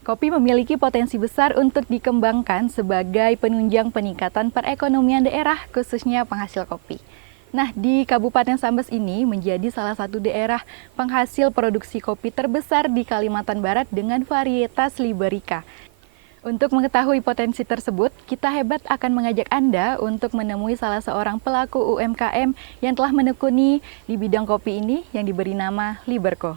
Kopi memiliki potensi besar untuk dikembangkan sebagai penunjang peningkatan perekonomian daerah, khususnya penghasil kopi. Nah, di Kabupaten Sambas ini menjadi salah satu daerah penghasil produksi kopi terbesar di Kalimantan Barat dengan varietas Liberica. Untuk mengetahui potensi tersebut, kita hebat akan mengajak Anda untuk menemui salah seorang pelaku UMKM yang telah menekuni di bidang kopi ini yang diberi nama Liberco.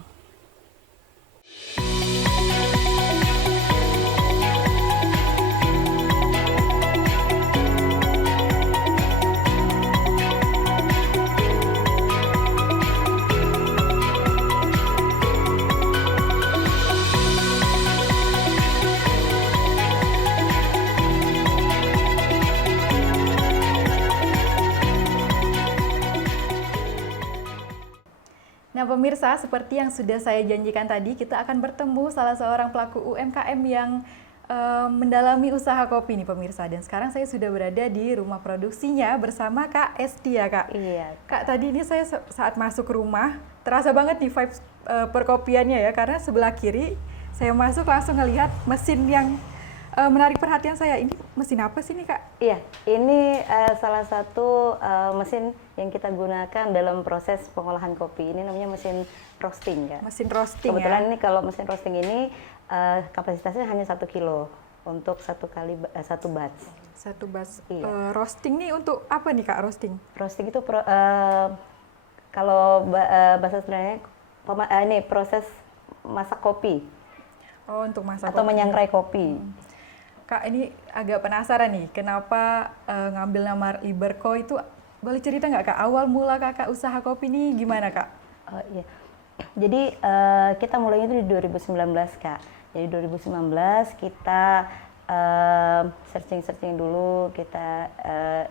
Nah pemirsa, seperti yang sudah saya janjikan tadi, kita akan bertemu salah seorang pelaku UMKM yang mendalami usaha kopi nih pemirsa. Dan sekarang saya sudah berada di rumah produksinya bersama Kak Esti ya Kak? Iya. Kak, tadi ini saya saat masuk rumah, terasa banget nih vibes perkopiannya ya, karena sebelah kiri saya masuk langsung ngelihat mesin yang menarik perhatian saya. Ini mesin apa sih nih Kak? Iya, ini salah satu mesin yang kita gunakan dalam proses pengolahan kopi. Ini namanya mesin roasting, Kak. Mesin roasting. Kebetulan ya? ini kalau mesin roasting ini kapasitasnya hanya 1 kilo untuk satu batch. Satu batch. Iya. Roasting nih untuk apa nih Kak roasting? Roasting itu kalau bahasa sebenarnya ini proses masak kopi. Oh, untuk masak atau kopi. menyangrai kopi. Kak, ini agak penasaran nih, kenapa ngambil nama Liberco itu? Boleh cerita nggak Kak, awal mula Kakak usaha kopi ini gimana Kak? Oh iya, jadi kita mulainya itu di 2019 Kak. Jadi 2019 kita searching dulu, kita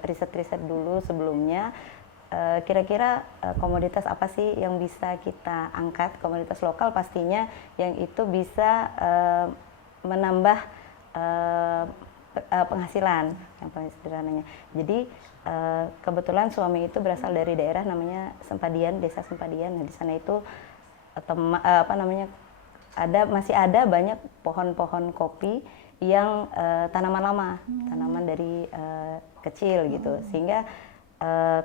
riset dulu sebelumnya. Kira-kira komoditas apa sih yang bisa kita angkat, komoditas lokal pastinya yang itu bisa menambah penghasilan yang paling sederhananya. Jadi kebetulan suami itu berasal dari daerah namanya Sempadian, desa Sempadian. Nah di sana itu masih ada banyak pohon-pohon kopi yang tanaman lama, tanaman dari kecil gitu. Sehingga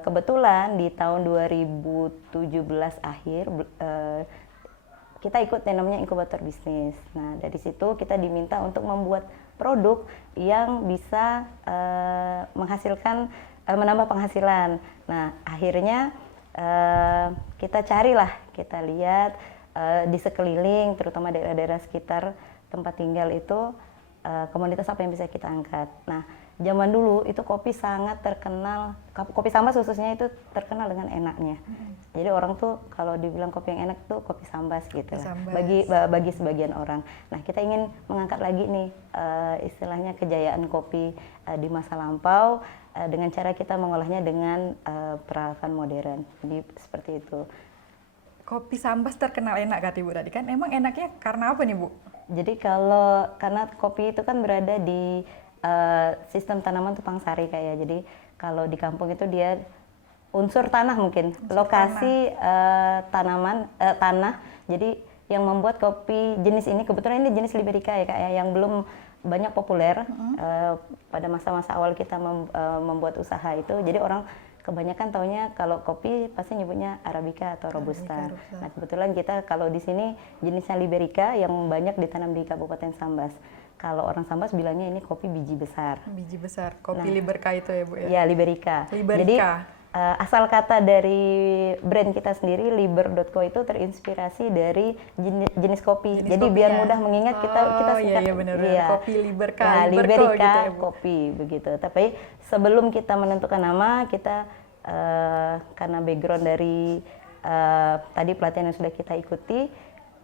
kebetulan di tahun 2017 akhir kita ikut yang namanya inkubator bisnis. Nah dari situ kita diminta untuk membuat produk yang bisa menghasilkan, menambah penghasilan. Nah akhirnya kita carilah, kita lihat di sekeliling, terutama daerah-daerah sekitar tempat tinggal itu komoditas apa yang bisa kita angkat. Nah zaman dulu itu kopi sangat terkenal, kopi Sambas khususnya itu terkenal dengan enaknya. Jadi orang tuh kalau dibilang kopi yang enak tuh kopi Sambas gitu lah. Bagi sebagian orang. Nah kita ingin mengangkat lagi nih istilahnya kejayaan kopi di masa lampau dengan cara kita mengolahnya dengan peralatan modern. Jadi seperti itu. Kopi Sambas terkenal enak kata Ibu tadi kan. Emang enaknya karena apa nih Bu? Jadi karena kopi itu kan berada di sistem tanaman tupang sari kayak. Jadi kalau di kampung itu dia unsur tanah mungkin, lokasi tanah. Jadi yang membuat kopi jenis ini, kebetulan ini jenis Liberica ya Kak ya, yang belum banyak populer pada masa-masa awal kita membuat usaha itu. Jadi orang kebanyakan taunya kalau kopi pasti nyebutnya Arabica atau Robusta. Nah kebetulan kita kalau di sini jenisnya Liberica yang banyak ditanam di Kabupaten Sambas. Kalau orang Sambas bilangnya ini kopi biji besar. Biji besar, kopi Liberca itu ya Bu ya? Ya, Liberica. Jadi asal kata dari brand kita sendiri, liber.co itu terinspirasi dari jenis kopi. Jadi biar mudah mengingat kita singkat. Iya benar. Iya. Kopi Liberca, ya, Liberica gitu ya, Bu? kopi begitu. Tapi sebelum kita menentukan nama, kita karena background dari tadi pelatihan yang sudah kita ikuti,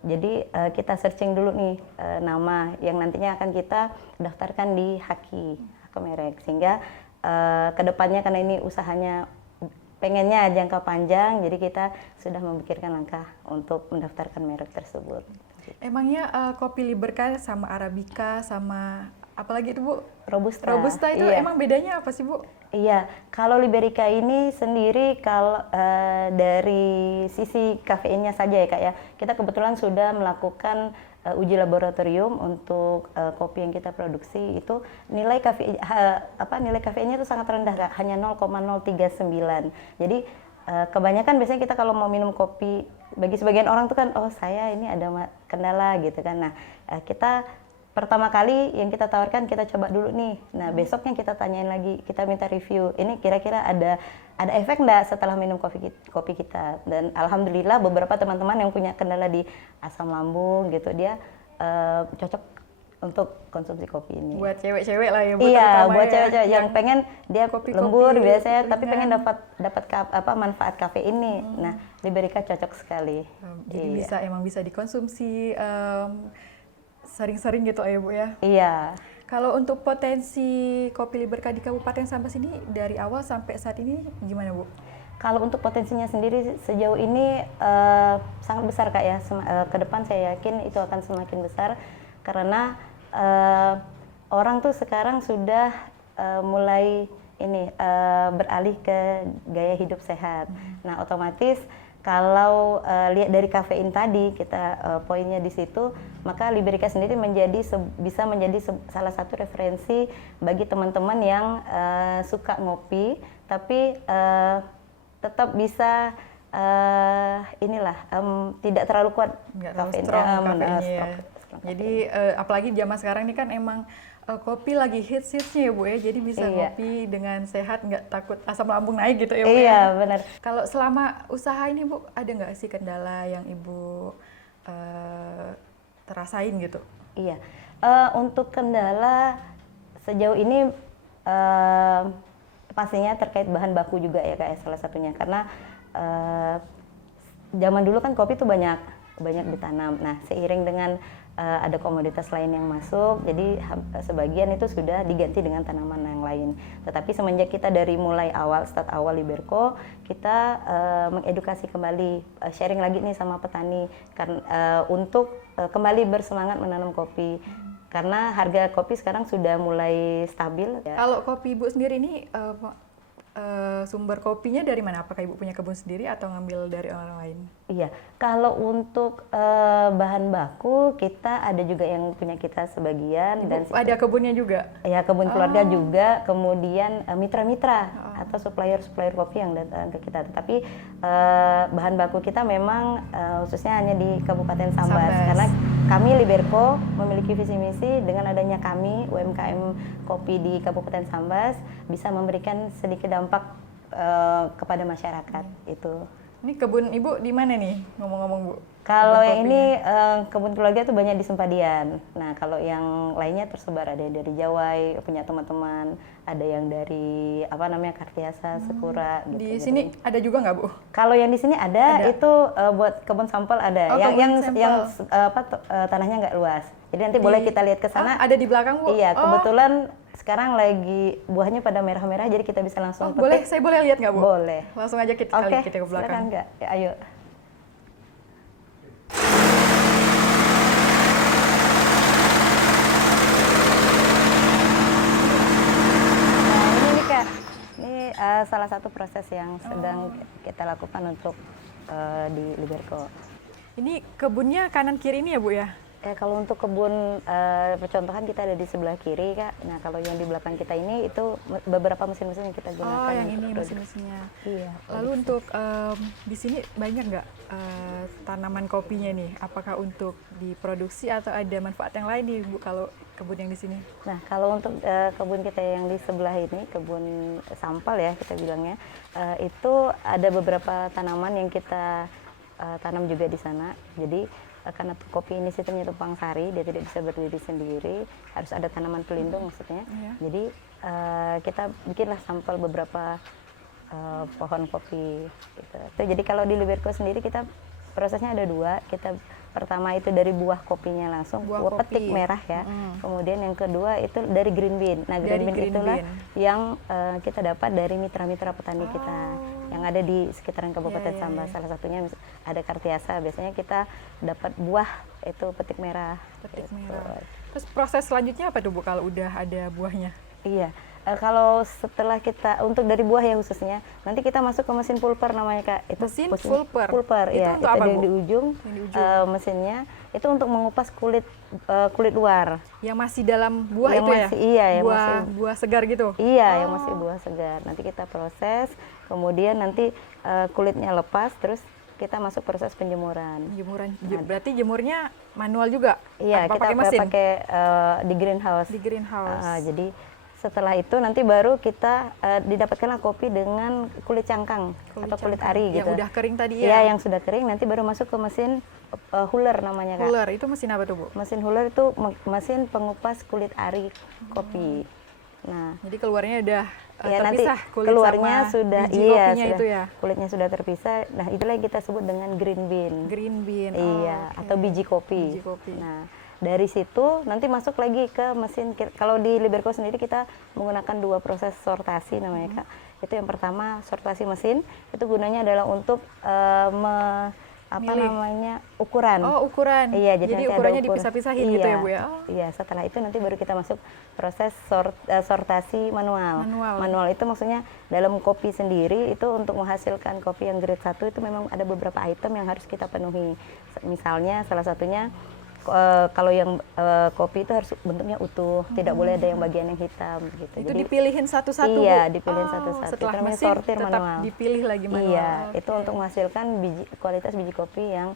jadi kita searching dulu nih nama yang nantinya akan kita daftarkan di Haki merek, sehingga kedepannya karena ini usahanya pengennya jangka panjang, jadi kita sudah memikirkan langkah untuk mendaftarkan merek tersebut. Emangnya kopi Liberca sama Arabica sama Apalagi itu Bu? Robusta. Robusta itu Iya. emang bedanya apa sih Bu? Iya, kalau Liberica ini sendiri kalau dari sisi kafeinnya saja ya Kak ya, kita kebetulan sudah melakukan uji laboratorium untuk kopi yang kita produksi itu nilai nilai kafeinnya itu sangat rendah Kak, hanya 0,039. Jadi kebanyakan biasanya kita kalau mau minum kopi, bagi sebagian orang tuh kan, oh saya ini ada kendala gitu kan. Nah, kita pertama kali yang kita tawarkan kita coba dulu nih. Nah, besoknya kita tanyain lagi, kita minta review. Ini kira-kira ada efek nggak setelah minum kopi kita? Dan alhamdulillah beberapa teman-teman yang punya kendala di asam lambung gitu, dia cocok untuk konsumsi kopi ini. Buat cewek-cewek lah ya Bu. Iya, terutama buat ya, cewek-cewek yang pengen dia kopi-kopi lembur biasanya, tapi ringan. pengen dapat manfaat kafe ini. Nah, Liberica cocok sekali. Jadi Iya. emang bisa dikonsumsi sering-sering gitu ya Bu ya. Iya. Kalau untuk potensi kopi Liberica di Kabupaten Sambas ini dari awal sampai saat ini gimana Bu? Kalau untuk potensinya sendiri sejauh ini sangat besar Kak ya. Ke depan saya yakin itu akan semakin besar karena orang tuh sekarang sudah mulai beralih ke gaya hidup sehat. Nah, otomatis kalau lihat dari kafein tadi kita poinnya di situ, maka Liberica sendiri bisa menjadi salah satu referensi bagi teman-teman yang suka ngopi tapi tetap bisa tidak terlalu kuat Nggak terlalu kafein. strong Benar, kafeinnya ya. strong Jadi apalagi zaman sekarang ini kan emang kopi lagi hits-hitsnya ya Bu ya, jadi bisa Iya. ngopi dengan sehat, nggak takut asam lambung naik gitu ya Bu Iya, ya. benar. Kalau selama usaha ini Bu, ada nggak sih kendala yang Ibu terasain gitu? Iya, untuk kendala sejauh ini pastinya terkait bahan baku juga ya Kak, salah satunya karena zaman dulu kan kopi tuh banyak ditanam. Nah, seiring dengan ada komoditas lain yang masuk, jadi sebagian itu sudah diganti dengan tanaman yang lain. Tetapi semenjak kita dari mulai start awal Liberco, kita mengedukasi kembali, sharing lagi nih sama petani untuk kembali bersemangat menanam kopi. Karena harga kopi sekarang sudah mulai stabil. Ya. Kalau kopi Ibu sendiri ini sumber kopinya dari mana? Apakah Ibu punya kebun sendiri atau ngambil dari orang lain? Iya, kalau untuk bahan baku kita ada juga yang punya kita sebagian. Ibu ada kebunnya juga? Ya, kebun keluarga juga, kemudian mitra-mitra atau supplier kopi yang datang ke kita. Tetapi bahan baku kita memang khususnya hanya di Kabupaten Sambas. Karena kami Liberco memiliki visi misi dengan adanya kami UMKM kopi di Kabupaten Sambas bisa memberikan sedikit dampak kepada masyarakat itu. Ini kebun Ibu di mana nih, ngomong-ngomong Bu? Kalau yang ini kebun keluarga tuh banyak di Sempadian. Nah, kalau yang lainnya tersebar, ada yang dari Jawai, punya teman-teman, ada yang dari Kartiasa, Sekura. Gitu. Di sini ada juga nggak Bu? Kalau yang di sini ada. Itu buat kebun sampel ada. Oh, yang tanahnya nggak luas. Jadi nanti boleh kita lihat ke sana. Ada di belakang Bu? Iya, kebetulan sekarang lagi buahnya pada merah-merah, jadi kita bisa langsung petik. Boleh, saya boleh lihat nggak Bu? Boleh. Langsung aja kita Oke, ke belakang. silakan Kak. Ya, ayo. Nah, ini nih Kak. Ini salah satu proses yang sedang kita lakukan untuk di Liberco. Ini kebunnya kanan kiri ini ya Bu ya? Kalau untuk kebun percontohan kita ada di sebelah kiri Kak. Nah, kalau yang di belakang kita ini itu beberapa mesin-mesin yang kita gunakan. Oh, yang untuk ini produksi. mesin-mesinnya. Iya. Lalu untuk di sini banyak nggak tanaman kopinya nih? Apakah untuk diproduksi atau ada manfaat yang lain nih Bu kalau kebun yang di sini? Nah, kalau untuk kebun kita yang di sebelah ini, kebun sampal ya kita bilangnya, itu ada beberapa tanaman yang kita tanam juga di sana. Jadi karena kopi ini sistemnya tumpang sari, dia tidak bisa berdiri sendiri, harus ada tanaman pelindung maksudnya. Iya. Jadi kita bikinlah sampel beberapa pohon kopi. Gitu. Jadi kalau di Liberco sendiri kita prosesnya ada dua. Kita pertama itu dari buah kopinya langsung, buah petik merah ya. Kemudian yang kedua itu dari green bean. Nah, green bean itulah yang kita dapat dari mitra-mitra petani kita. yang ada di sekitaran Kabupaten Iya, iya, Sambas. iya. Salah satunya ada Kartiasa. Biasanya kita dapat buah itu petik merah. Petik gitu. merah. Terus proses selanjutnya apa tuh Bu kalau udah ada buahnya? Iya, kalau setelah kita untuk dari buah ya khususnya, nanti kita masuk ke mesin pulper namanya Kak. Itu Mesin pulper? Pulper, Itu ya. untuk Itu apa, yang Bu? di ujung, Yang di ujung. mesinnya itu untuk mengupas kulit luar. Yang masih dalam buah Yang itu ya? masih- iya, yang buah, masih- buah segar gitu? Iya, yang Oh. masih buah segar. Nanti kita proses, kemudian nanti kulitnya lepas, terus kita masuk proses penjemuran. Jemuran. Berarti jemurnya manual juga? Iya, Apa kita pakai mesin? pakai di greenhouse. Di greenhouse. Jadi setelah itu nanti baru kita didapatkanlah kopi dengan kulit cangkang atau kulit cangkang. ari Yang gitu. udah kering tadi Iya, ya? yang sudah kering nanti baru masuk ke mesin huller namanya Kak. Cooler, itu mesin apa tuh Bu? Mesin huller itu mesin pengupas kulit ari kopi. Nah, Jadi keluarnya udah ya nanti terpisah kulit keluarnya sama sudah biji iya kopinya sudah, itu ya? kulitnya sudah terpisah. Nah, itulah yang kita sebut dengan green bean. Green bean. Iya, oke. atau biji kopi. Biji kopi. Nah, dari situ nanti masuk lagi ke mesin. Kalau di Liberco sendiri kita menggunakan 2 proses sortasi namanya Kak. Itu yang pertama sortasi mesin, itu gunanya adalah untuk Milih. ukuran. Oh, ukuran. Iya, jadi nanti ada ukurannya ukur. dipisah-pisahin gitu ya Bu ya? Oh. Iya, setelah itu nanti baru kita masuk proses sortasi manual. Manual. Itu maksudnya dalam kopi sendiri itu untuk menghasilkan kopi yang grade 1 itu memang ada beberapa item yang harus kita penuhi. Misalnya salah satunya kalau yang kopi itu harus bentuknya utuh, tidak boleh ada yang bagian yang hitam gitu. Itu Jadi dipilihin satu-satu iya, Bu? dipilihin Oh, satu-satu. Setelah Itu namanya mesin sortir tetap manual. dipilih lagi manual. Iya, Oke. itu untuk menghasilkan kualitas biji kopi yang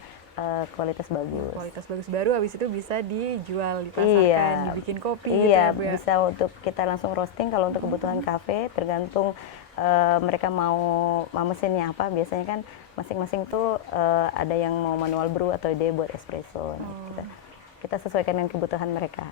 kualitas bagus. Kualitas bagus baru, habis itu bisa dijual, dipasarkan, Iya, dibikin kopi gitu iya, ya Bu ya? bisa untuk kita langsung roasting. Kalau untuk kebutuhan kafe tergantung mereka mau mesinnya apa. Biasanya kan masing-masing tuh ada yang mau manual brew atau dia buat espresso. Nah, kita sesuaikan dengan kebutuhan mereka.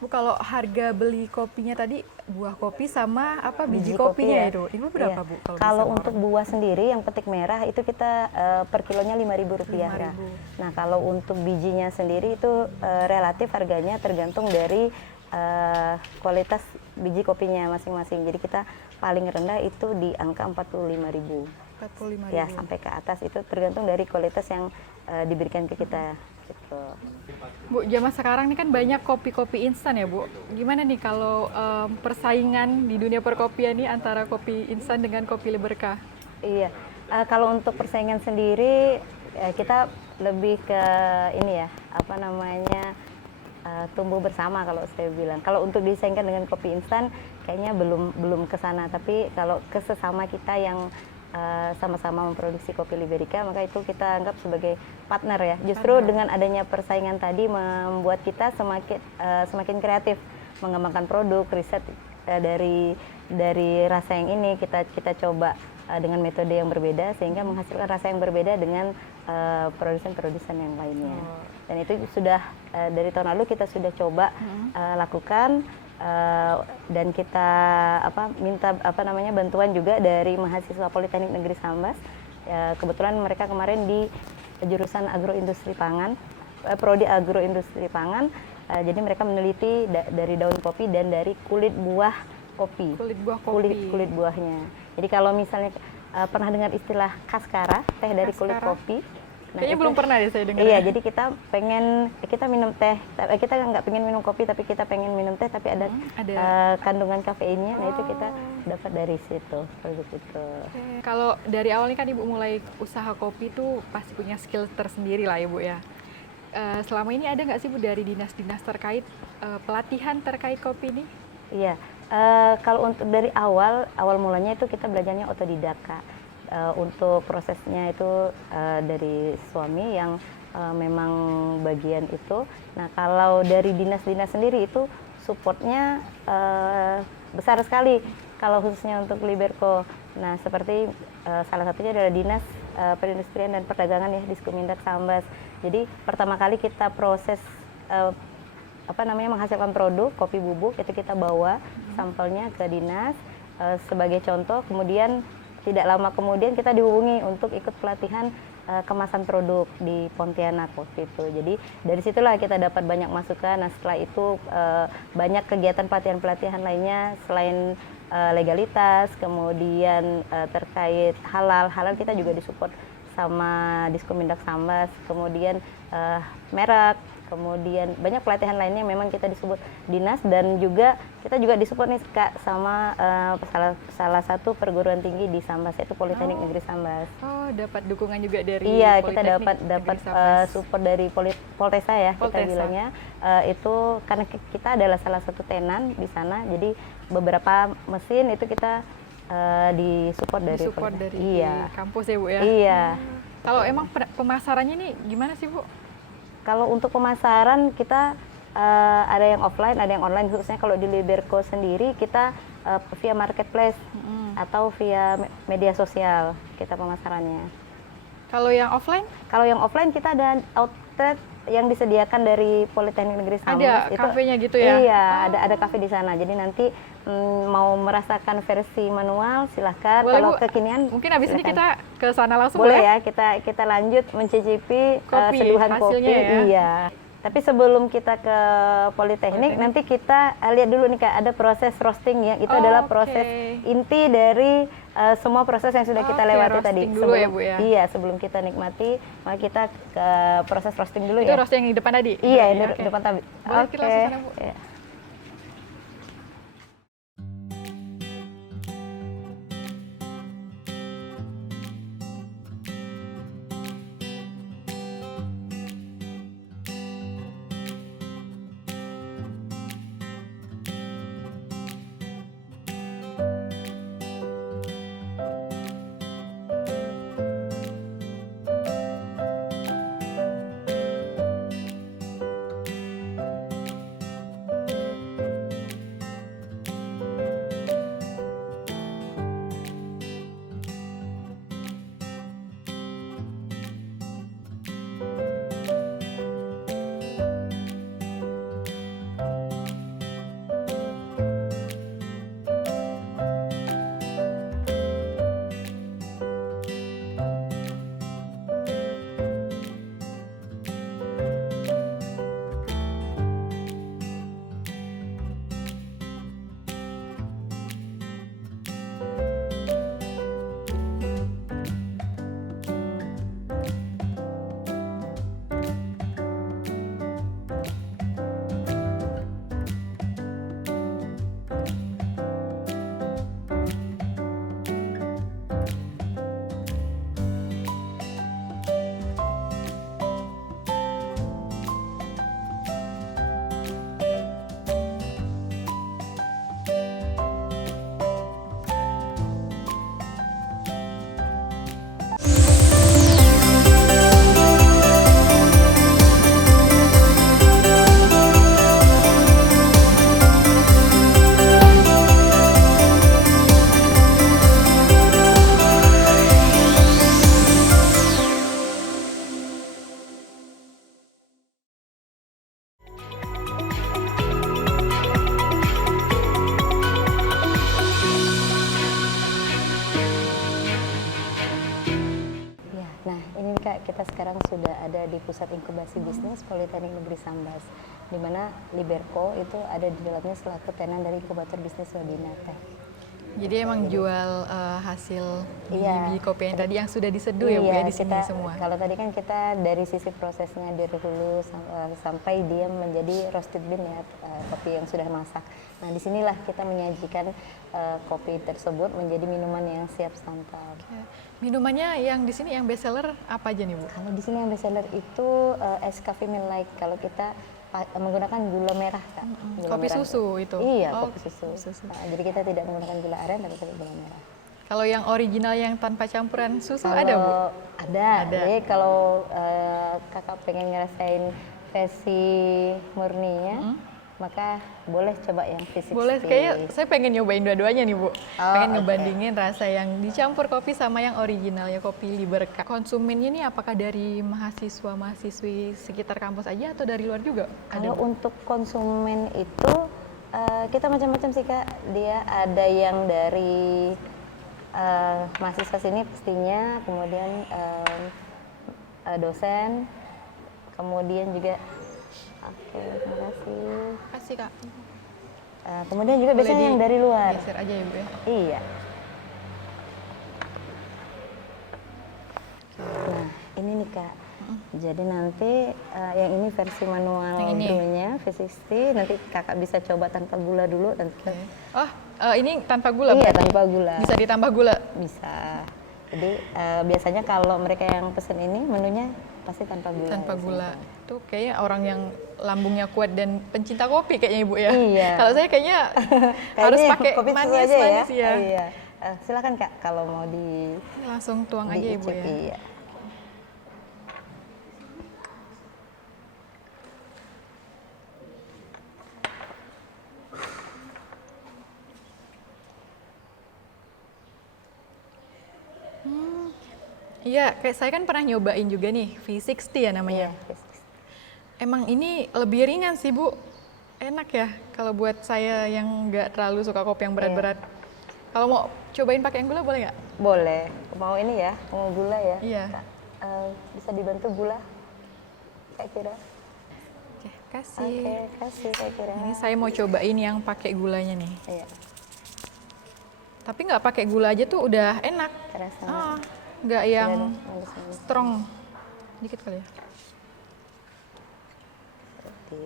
Bu, kalau harga beli kopinya tadi buah kopi sama apa biji, Biji kopi kopinya ya. itu berapa Iya. Bu? Kalau bisa untuk buah sendiri yang petik merah itu kita per kilonya Rp5.000 Kak. 5.000. Nah, kalau untuk bijinya sendiri itu relatif harganya tergantung dari kualitas biji kopinya masing-masing. Jadi kita paling rendah itu di angka 45.000. 45.000. Ya, sampai ke atas itu tergantung dari kualitas yang diberikan ke kita gitu. Bu, zaman sekarang ini kan banyak kopi-kopi instan ya Bu. Gimana nih kalau persaingan di dunia perkopian nih antara kopi instan dengan kopi Liberka? Iya, kalau untuk persaingan sendiri kita lebih ke ini ya, apa namanya, tumbuh bersama kalau saya bilang. Kalau untuk disaingkan dengan kopi instan kayaknya belum ke sana, tapi kalau ke sesama kita yang sama-sama memproduksi kopi Liberica, maka itu kita anggap sebagai partner ya. Justru dengan adanya persaingan tadi membuat kita semakin kreatif mengembangkan produk, riset dari rasa yang ini kita coba dengan metode yang berbeda sehingga menghasilkan rasa yang berbeda dengan produsen-produsen yang lainnya. Dan itu sudah dari tahun lalu kita sudah coba lakukan. Dan kita minta bantuan juga dari mahasiswa Politeknik Negeri Sambas. Kebetulan mereka kemarin di jurusan agroindustri pangan, prodi agroindustri pangan. Jadi mereka meneliti dari daun kopi dan dari kulit buah kopi. Kulit buah kopi. Kulit buahnya. Jadi kalau misalnya pernah dengar istilah kaskara, teh dari kulit Kaskara. kopi. Kayaknya itu- belum pernah ya saya dengar. Iya, jadi kita minum teh, kita nggak pengen minum kopi, tapi kita pengen minum teh, tapi ada kandungan kafeinnya, nah itu kita dapat dari situ, produk itu. Kalau dari awalnya kan Ibu mulai usaha kopi tuh pasti punya skill tersendiri lah ya Bu ya. Selama ini ada nggak sih Bu dari dinas-dinas terkait pelatihan terkait kopi ini? Iya, kalau untuk dari awal mulanya itu kita belajarnya otodidak Kak. Untuk prosesnya itu dari suami yang memang bagian itu. Nah, kalau dari dinas-dinas sendiri itu supportnya besar sekali kalau khususnya untuk Liberco. Nah, seperti salah satunya adalah Dinas Perindustrian dan Perdagangan ya, Diskumindak Sambas. Jadi pertama kali kita proses menghasilkan produk kopi bubuk itu kita bawa sampelnya ke dinas sebagai contoh, kemudian tidak lama kemudian kita dihubungi untuk ikut pelatihan kemasan produk di Pontianak waktu itu. Jadi dari situlah kita dapat banyak masukan. Nah, setelah itu banyak kegiatan pelatihan-pelatihan lainnya selain legalitas, kemudian terkait halal kita juga disupport sama Diskomindak Sambas, kemudian merek, kemudian banyak pelatihan lainnya yang memang kita disebut dinas, dan juga kita juga disupport nih Kak sama salah satu perguruan tinggi di Sambas, yaitu Politeknik Negeri Sambas. Oh, dapat dukungan juga dari Iya, kita Politeknik dapat Negeri Sambas. support dari Poltesa ya, kita Poltesa. bilangnya. Itu karena kita adalah salah satu tenan di sana, jadi beberapa mesin itu kita disupport dari Disupport Poltesa. dari Iya. kampus ya Bu ya. Iya. Kalau emang pemasarannya nih gimana sih Bu? Kalau untuk pemasaran kita ada yang offline, ada yang online. Khususnya kalau di Liberco sendiri kita via marketplace atau via media sosial kita pemasarannya. Kalau yang offline? Kalau yang offline kita ada outlet yang disediakan dari Politeknik Negeri Sambas. Ada kafenya gitu ya? Iya, ada kafe di sana. Jadi nanti mau merasakan versi manual silahkan. Boleh, Kalau Bu. kekinian Mungkin abis ini silakan. kita ke sana langsung Boleh ya? ya, kita lanjut mencicipi Kopi, seduhan kopi. hasilnya ya? Iya. Tapi sebelum kita ke Politeknik, nanti kita lihat dulu nih Kak, ada proses roasting ya. Itu adalah proses inti dari semua proses yang sudah kita lewati tadi. Roasting dulu ya Bu ya? Iya, sebelum kita nikmati, maka kita ke proses roasting dulu Itu ya. roasting yang di depan tadi? Iya, Oke. yang di depan tadi. Boleh kita langsung sana, Bu? Iya. Kak, kita sekarang sudah ada di Pusat Inkubasi Bisnis Politeknik Negeri Sambas, di mana Liberco itu ada di dalamnya selaku tenan dari inkubator bisnis Wabina Teh. Jadi emang jual hasil Iya. biji kopi yang tadi yang sudah diseduh ya Bu ya di sini kita, semua. Kalau tadi kan kita dari sisi prosesnya dari hulu sampai dia menjadi roasted bean ya, kopi yang sudah masak. Nah disinilah kita menyajikan kopi tersebut menjadi minuman yang siap santap. Minumannya yang di sini yang best seller apa aja nih Bu? Kalau di sini yang best seller itu es coffee milk light. Kalau kita menggunakan gula merah Kak. Gula Kopi merah. susu itu? Iya, Oh, kopi susu. susu. Nah, jadi kita tidak menggunakan gula aren tapi pakai gula merah. Kalau yang original yang tanpa campuran susu Kalau ada Bu? Ada. Ada. Jadi kalau kakak pengen ngerasain versi murninya, maka boleh coba yang V60. Boleh, kayaknya saya pengen nyobain dua-duanya nih Bu. Pengen oke. ngebandingin rasa yang dicampur kopi sama yang original ya kopi Liberca. Konsumennya nih apakah dari mahasiswa-mahasiswi sekitar kampus aja atau dari luar juga? Kalau untuk konsumen itu kita macam-macam sih Kak. Dia ada yang dari mahasiswa sini pastinya, kemudian dosen, kemudian juga oke, terima kasih. Kasih Kak. Kemudian juga Boleh biasanya yang dari luar. Geser aja ya Bu ya. Iya. Nah, ini nih Kak. Jadi nanti yang ini versi manual Yang ini? brewnya V60. Nanti Kakak bisa coba tanpa gula dulu. Oke. Oh, ini tanpa gula Iya, berarti? tanpa gula. Bisa ditambah gula? Bisa. Jadi biasanya kalau mereka yang pesen ini menunya pasti tanpa gula. Tanpa biasanya. gula. Itu kayaknya orang yang lambungnya kuat dan pencinta kopi kayaknya Ibu ya. Iya. Kalau saya kayaknya harus Kayaknya pakai kopi susu manis, aja ya. manis ya. Iya. Silakan Kak kalau mau di Langsung tuang aja Ibu diicip, ya. Iya. Iya, kayak saya kan pernah nyobain juga nih V60 ya namanya. Iya, Emang ini lebih ringan sih Bu. Enak ya kalau buat saya yang nggak terlalu suka kopi yang berat-berat. Kalau mau cobain pakai yang gula boleh nggak? boleh. Mau ini ya, mau gula ya? Iya. Kak, bisa dibantu gula? Saya kira. Oke, kasih. Oke, kasih saya kira. Ini saya mau cobain yang pakai gulanya nih. Iya, Tapi nggak pakai gula aja tuh udah enak. terasa Nggak yang manis-manis. strong. Dikit kali ya. Seperti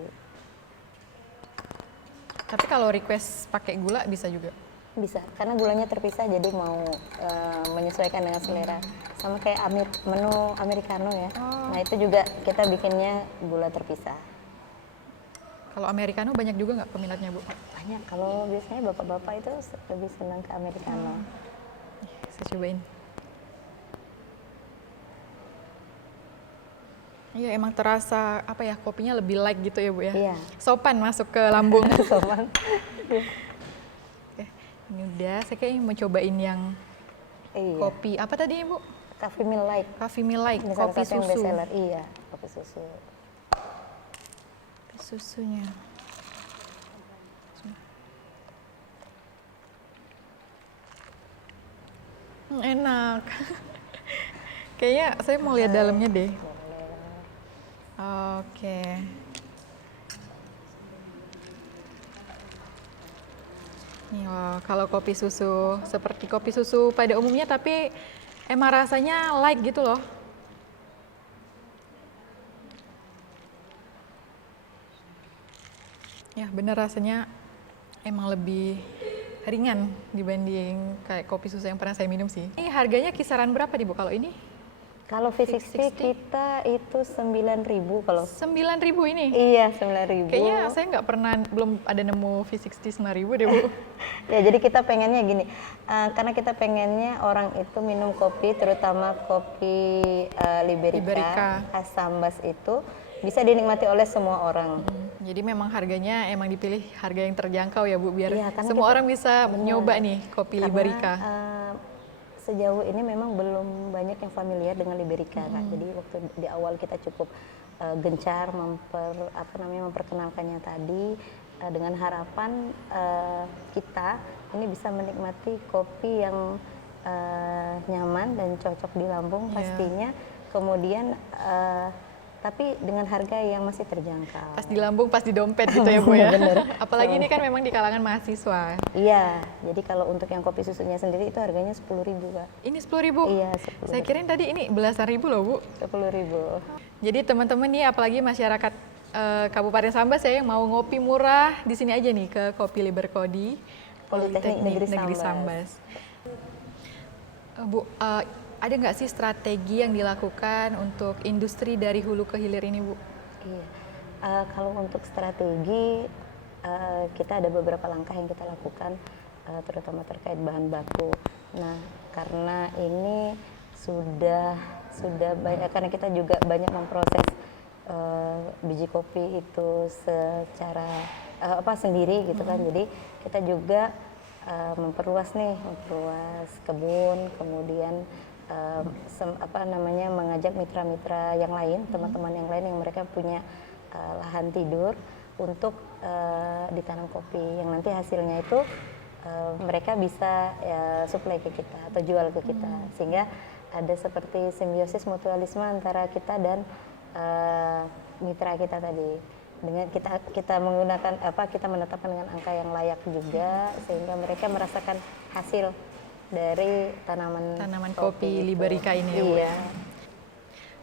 Tapi kalau request pakai gula bisa juga. bisa, karena gulanya terpisah jadi mau menyesuaikan dengan selera. Sama kayak menu americano ya. Nah itu juga kita bikinnya gula terpisah. Kalau americano banyak juga nggak peminatnya Bu? Banyak, kalau biasanya bapak-bapak itu lebih senang ke americano. Saya cobain. Iya emang terasa apa ya kopinya lebih light gitu ya Bu ya. Iya. Sopan masuk ke lambung. Sopan. Oke, ini udah. Saya kayaknya mau cobain yang Iya. kopi apa tadi Bu? Coffee Mill Light. Coffee Me Like, Ini salah kopi satu yang susu. best seller. Iya, kopi susu. Kopi susunya. Enak. Kayaknya saya mau lihat dalamnya deh. Oke. Nih, wah, kalau kopi susu seperti kopi susu pada umumnya tapi emang rasanya light gitu loh. Ya bener rasanya emang lebih ringan dibanding kayak kopi susu yang pernah saya minum sih. Ini harganya kisaran berapa nih Bu kalau ini? Kalau V60 kita itu 9.000 kalau. 9.000 ini? Iya, 9.000. Kayaknya saya nggak pernah, belum ada nemu V60 9.000 deh Bu. Ya, jadi kita pengennya gini, karena kita pengennya orang itu minum kopi, terutama kopi Liberica khas Sambas itu bisa dinikmati oleh semua orang. Jadi memang harganya emang dipilih harga yang terjangkau ya Bu, biar Iya, karena semua kita- orang bisa nyoba nih kopi Karena, Liberica. sejauh ini memang belum banyak yang familiar dengan Liberica, Kak. Jadi waktu di awal kita cukup gencar memperkenalkannya tadi dengan harapan kita ini bisa menikmati kopi yang nyaman dan cocok di lambung Iya. pastinya. Kemudian tapi dengan harga yang masih terjangkau. Pas di lambung, pas di dompet gitu ya Bu ya. Bener. Apalagi ini kan memang di kalangan mahasiswa. Iya, jadi kalau untuk yang kopi susunya sendiri itu harganya 10.000, Kak. Ini 10.000. Iya, 10.000. Saya kirain tadi ini belasan ribu loh Bu. 10.000. Jadi teman-teman nih apalagi masyarakat Kabupaten Sambas ya yang mau ngopi murah di sini aja nih ke Kopi Liberkodi Politeknik Negeri Sambas. Bu, ada nggak sih strategi yang dilakukan untuk industri dari hulu ke hilir ini Bu? Iya, kalau untuk strategi kita ada beberapa langkah yang kita lakukan, terutama terkait bahan baku. Nah, karena ini sudah banyak, karena kita juga banyak memproses biji kopi itu secara sendiri gitu kan. Jadi kita juga memperluas kebun, kemudian mengajak mitra-mitra yang lain, teman-teman yang lain yang mereka punya lahan tidur untuk ditanam kopi yang nanti hasilnya itu mereka bisa supply ke kita atau jual ke kita, sehingga ada seperti simbiosis mutualisme antara kita dan mitra kita tadi. Dengan kita menggunakan kita menetapkan dengan angka yang layak juga, sehingga mereka merasakan hasil dari tanaman kopi itu. Liberica ini ya Bu Iya. ya.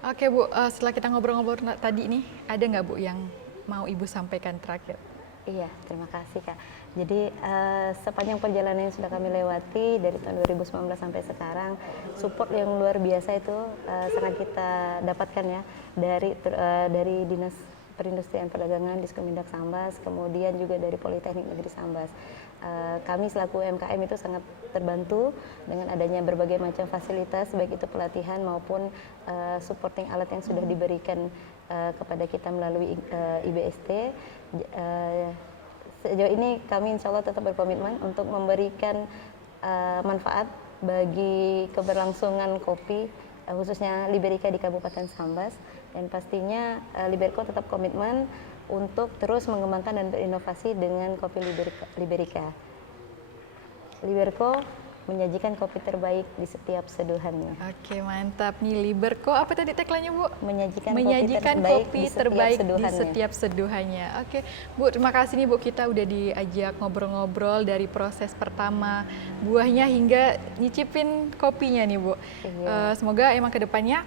Oke Bu, setelah kita ngobrol-ngobrol tadi nih, ada nggak Bu yang mau Ibu sampaikan terakhir? Iya, terima kasih Kak. Jadi sepanjang perjalanan yang sudah kami lewati dari tahun 2019 sampai sekarang, support yang luar biasa itu sangat kita dapatkan ya dari Dinas Perindustrian Perdagangan Diskomindak Sambas, kemudian juga dari Politeknik Negeri Sambas. Kami selaku UMKM itu sangat terbantu dengan adanya berbagai macam fasilitas, baik itu pelatihan maupun supporting alat yang sudah diberikan kepada kita melalui IBST. Sejauh ini kami insya Allah tetap berkomitmen untuk memberikan manfaat bagi keberlangsungan kopi, khususnya Liberica di Kabupaten Sambas, dan pastinya Liberco tetap komitmen untuk terus mengembangkan dan berinovasi dengan kopi Liberica. Liberco menyajikan kopi terbaik di setiap seduhannya. Oke, mantap nih Liberco. Apa tadi tagline-nya Bu? Menyajikan Kopi terbaik di seduhannya. setiap seduhannya. Oke, Bu, terima kasih nih Bu, kita udah diajak ngobrol-ngobrol dari proses pertama buahnya hingga nyicipin kopinya nih Bu. Iya. Semoga emang kedepannya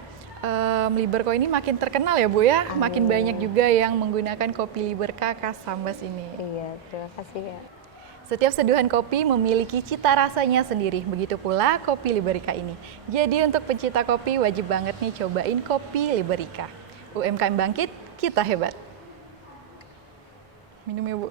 Liberco ini makin terkenal ya Bu ya. Amin. Makin banyak juga yang menggunakan kopi Liberca khas Sambas ini. Iya, terima kasih ya. Setiap seduhan kopi memiliki cita rasanya sendiri, begitu pula kopi Liberica ini. Jadi untuk pencinta kopi wajib banget nih cobain kopi Liberica. UMKM bangkit, kita hebat. Minum ya Bu.